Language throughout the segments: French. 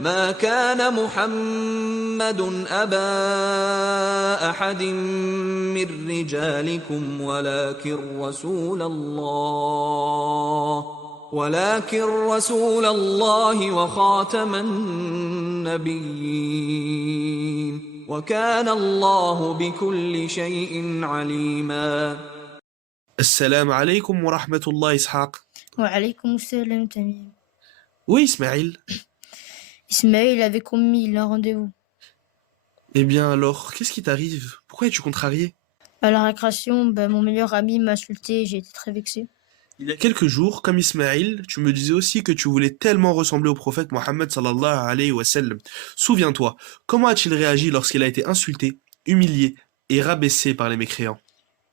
ما كان محمد أبا أحد من رجالكم ولكن رسول الله وخاتم النبيين وكان الله بكل شيء عليما. Assalamu alaikum wa rahmatullah Ishaq. وعليكم السلام تمام. Oui, Ismaël. Ismaël avait commis un rendez-vous. Eh bien alors, qu'est-ce qui t'arrive? Pourquoi es-tu contrarié? À la récréation, mon meilleur ami m'a insulté et j'ai été très vexé. Il y a quelques jours, comme Ismaël, tu me disais aussi que tu voulais tellement ressembler au prophète Mohammed sallallahu alayhi wa sallam. Souviens-toi, comment a-t-il réagi lorsqu'il a été insulté, humilié et rabaissé par les mécréants?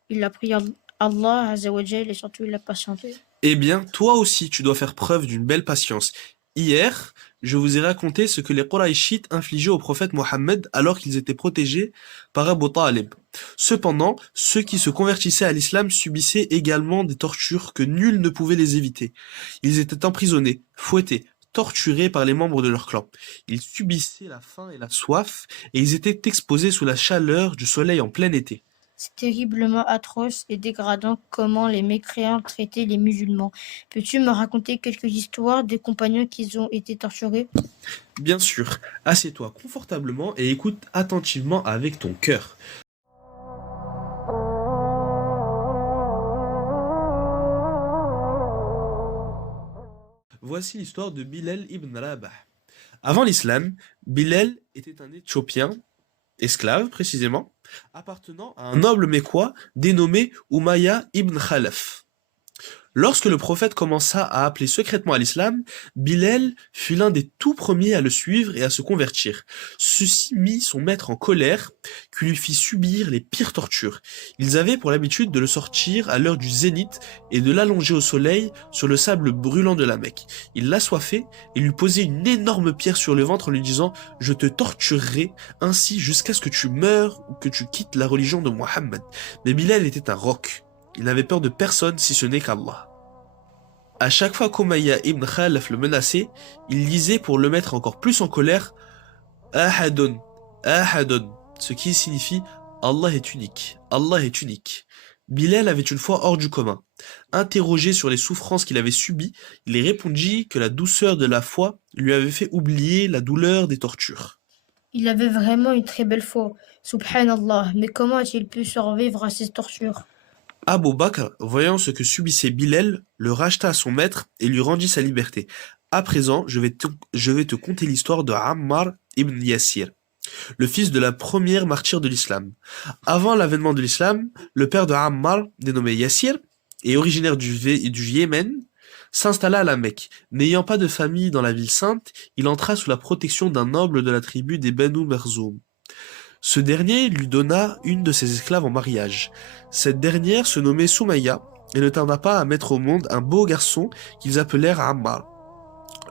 Il a prié Allah Azzawajal et surtout il a patienté. Eh bien, toi aussi, tu dois faire preuve d'une belle patience. Hier, je vous ai raconté ce que les Qurayshites infligeaient au prophète Mohammed alors qu'ils étaient protégés par Abu Talib. Cependant, ceux qui se convertissaient à l'islam subissaient également des tortures que nul ne pouvait les éviter. Ils étaient emprisonnés, fouettés, torturés par les membres de leur clan. Ils subissaient la faim et la soif et ils étaient exposés sous la chaleur du soleil en plein été. C'est terriblement atroce et dégradant comment les mécréants traitaient les musulmans. Peux-tu me raconter quelques histoires des compagnons qui ont été torturés? Bien sûr, assieds-toi confortablement et écoute attentivement avec ton cœur. Voici l'histoire de Bilal ibn Rabah. Avant l'islam, Bilal était un Éthiopien, esclave précisément, appartenant à un noble mécois dénommé Umayya ibn Khalaf. Lorsque le prophète commença à appeler secrètement à l'islam, Bilal fut l'un des tout premiers à le suivre et à se convertir. Ceci mit son maître en colère, qui lui fit subir les pires tortures. Ils avaient pour l'habitude de le sortir à l'heure du zénith et de l'allonger au soleil sur le sable brûlant de la Mecque. Il l'assoiffait et lui posait une énorme pierre sur le ventre en lui disant « Je te torturerai ainsi jusqu'à ce que tu meures ou que tu quittes la religion de Mohammed. » Mais Bilal était un roc. Il n'avait peur de personne si ce n'est qu'Allah. À chaque fois qu'Umayya ibn Khalaf le menaçait, il disait pour le mettre encore plus en colère Ahadun, Ahadun, ce qui signifie Allah est unique, Allah est unique. Bilal avait une foi hors du commun. Interrogé sur les souffrances qu'il avait subies, il répondit que la douceur de la foi lui avait fait oublier la douleur des tortures. Il avait vraiment une très belle foi. Subhanallah, mais comment a-t-il pu survivre à ces tortures? Abu Bakr, voyant ce que subissait Bilal, le racheta à son maître et lui rendit sa liberté. À présent, je vais te conter l'histoire de Ammar ibn Yasir, le fils de la première martyre de l'islam. Avant l'avènement de l'islam, le père de Ammar, dénommé Yasir, et originaire du Yémen, s'installa à la Mecque. N'ayant pas de famille dans la ville sainte, il entra sous la protection d'un noble de la tribu des Banu Merzoum. Ce dernier lui donna une de ses esclaves en mariage. Cette dernière se nommait Soumaïa et ne tarda pas à mettre au monde un beau garçon qu'ils appelèrent Ammar.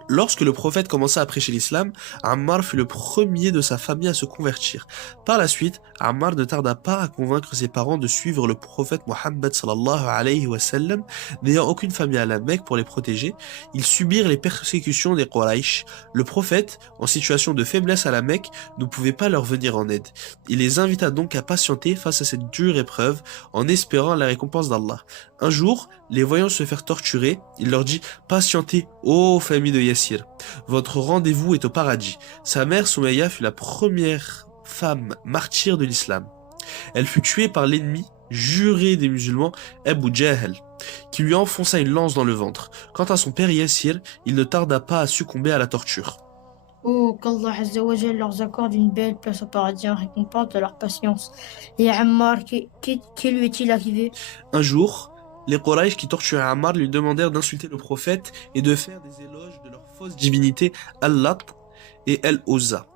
Lorsque le prophète commença à prêcher l'islam, Ammar fut le premier de sa famille à se convertir. Par la suite, Ammar ne tarda pas à convaincre ses parents de suivre le prophète Mohammed sallallahu alayhi wa sallam. N'ayant aucune famille à la Mecque pour les protéger, ils subirent les persécutions des Quraysh. Le prophète, en situation de faiblesse à la Mecque, ne pouvait pas leur venir en aide. Il les invita donc à patienter face à cette dure épreuve, en espérant la récompense d'Allah. Un jour, les voyant se faire torturer, il leur dit « Patientez, ô famille de Yassir, votre rendez-vous est au paradis. » Sa mère Soumaïa fut la première femme martyre de l'islam. Elle fut tuée par l'ennemi juré des musulmans, Abu Jahl, qui lui enfonça une lance dans le ventre. Quant à son père Yassir, il ne tarda pas à succomber à la torture. Oh, qu'Allah Azzawajal leur accorde une belle place au paradis en récompense de leur patience. Et Ammar, qui lui est-il arrivé? Un jour, les Quraysh qui torturaient Ammar lui demandèrent d'insulter le prophète et de faire des éloges de leur fausse divinité Al-Lat et El-Uzza.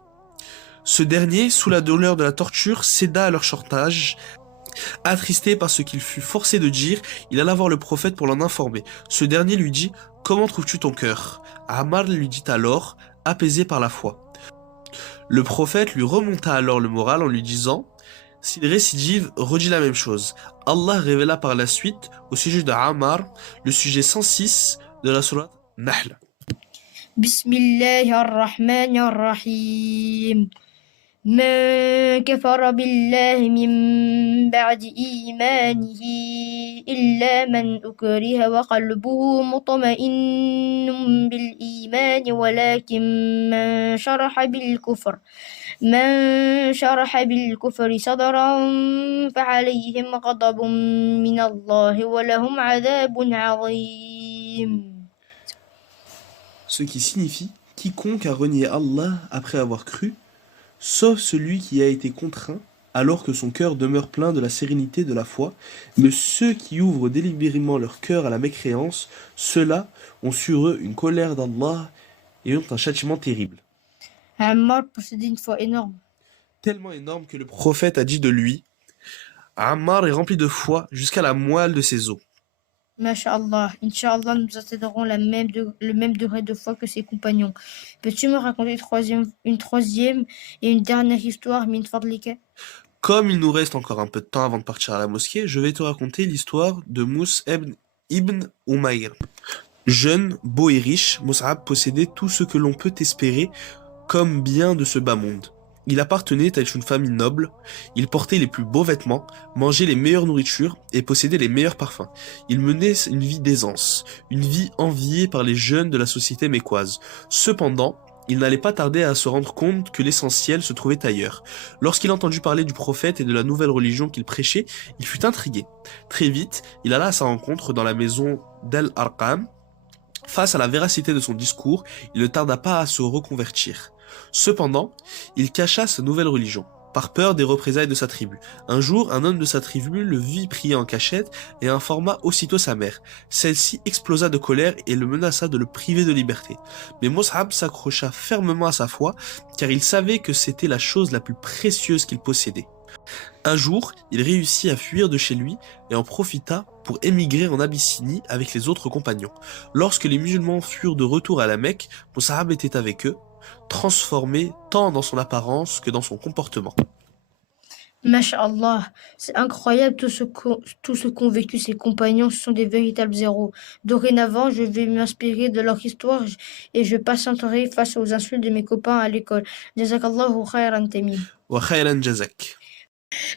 Ce dernier, sous la douleur de la torture, céda à leur chantage. Attristé par ce qu'il fut forcé de dire, il alla voir le prophète pour l'en informer. Ce dernier lui dit « Comment trouves-tu ton cœur » Ammar lui dit alors, apaisé par la foi. Le prophète lui remonta alors le moral en lui disant « S'il récidive, redis la même chose. » Allah révéla par la suite, au sujet de Ammar, le sujet 106 de la sourate Nahl. بسم الله الرحمن الرحيم من كفر بالله من بعد إيمانه إلا من أكره وقلبه مطمئن بالإيمان ولكن من شرح بالكفر صدرا فعليهم غضب من الله ولهم عذاب عظيم. Ce qui signifie quiconque a renié Allah après avoir cru, sauf celui qui a été contraint, alors que son cœur demeure plein de la sérénité de la foi, mais ceux qui ouvrent délibérément leur cœur à la mécréance, ceux-là ont sur eux une colère d'Allah et ont un châtiment terrible. Ammar possédait une foi énorme. Tellement énorme que le prophète a dit de lui, Ammar est rempli de foi jusqu'à la moelle de ses os. Masha'Allah, Inch'Allah, nous atteindrons le même degré de foi que ses compagnons. Peux-tu me raconter une troisième et une dernière histoire, min fadlika? Comme il nous reste encore un peu de temps avant de partir à la mosquée, je vais te raconter l'histoire de Mus'ab ibn Umayr. Jeune, beau et riche, Mus'ab possédait tout ce que l'on peut espérer comme bien de ce bas monde. Il appartenait à une famille noble, il portait les plus beaux vêtements, mangeait les meilleures nourritures et possédait les meilleurs parfums. Il menait une vie d'aisance, une vie enviée par les jeunes de la société mécoise. Cependant, il n'allait pas tarder à se rendre compte que l'essentiel se trouvait ailleurs. Lorsqu'il entendit parler du prophète et de la nouvelle religion qu'il prêchait, il fut intrigué. Très vite, il alla à sa rencontre dans la maison d'Al-Arqam. Face à la véracité de son discours, il ne tarda pas à se reconvertir. Cependant, il cacha sa nouvelle religion, par peur des représailles de sa tribu. Un jour, un homme de sa tribu le vit prier en cachette et informa aussitôt sa mère. Celle-ci explosa de colère et le menaça de le priver de liberté. Mais Mus'ab s'accrocha fermement à sa foi, car il savait que c'était la chose la plus précieuse qu'il possédait. Un jour, il réussit à fuir de chez lui et en profita pour émigrer en Abyssinie avec les autres compagnons. Lorsque les musulmans furent de retour à la Mecque, Mus'ab était avec eux, transformé tant dans son apparence que dans son comportement. Masha'Allah, c'est incroyable tout ce qu'ont vécu ses compagnons, ce sont des véritables héros. Dorénavant, je vais m'inspirer de leur histoire et je patienterai face aux insultes de mes copains à l'école. Jazakallahu khayran Tamim. Wa khayran jazak.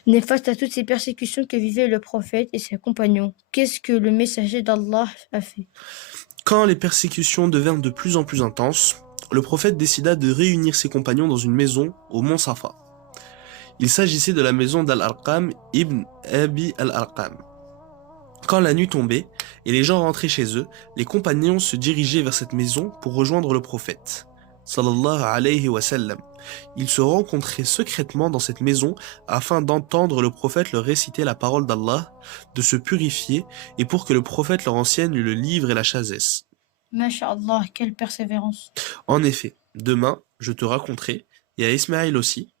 Néfaste à toutes ces persécutions que vivaient le prophète et ses compagnons, qu'est-ce que le messager d'Allah a fait? Quand les persécutions devinrent de plus en plus intenses, le prophète décida de réunir ses compagnons dans une maison au mont Safa. Il s'agissait de la maison d'Al-Arqam ibn Abi al-Arqam. Quand la nuit tombait et les gens rentraient chez eux, les compagnons se dirigeaient vers cette maison pour rejoindre le prophète. Sallallahu alayhi wa sallam. Ils se rencontraient secrètement dans cette maison afin d'entendre le prophète leur réciter la parole d'Allah, de se purifier et pour que le prophète leur enseigne le livre et la sagesse. Masha'Allah, quelle persévérance. En effet, demain, je te raconterai, et à Ismaël aussi,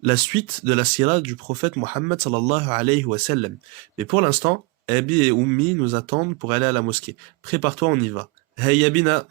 la suite de la sira du prophète Mohammed sallallahu alayhi wa sallam. Mais pour l'instant, Abi et Ummi nous attendent pour aller à la mosquée. Prépare-toi, on y va. Hayya bina!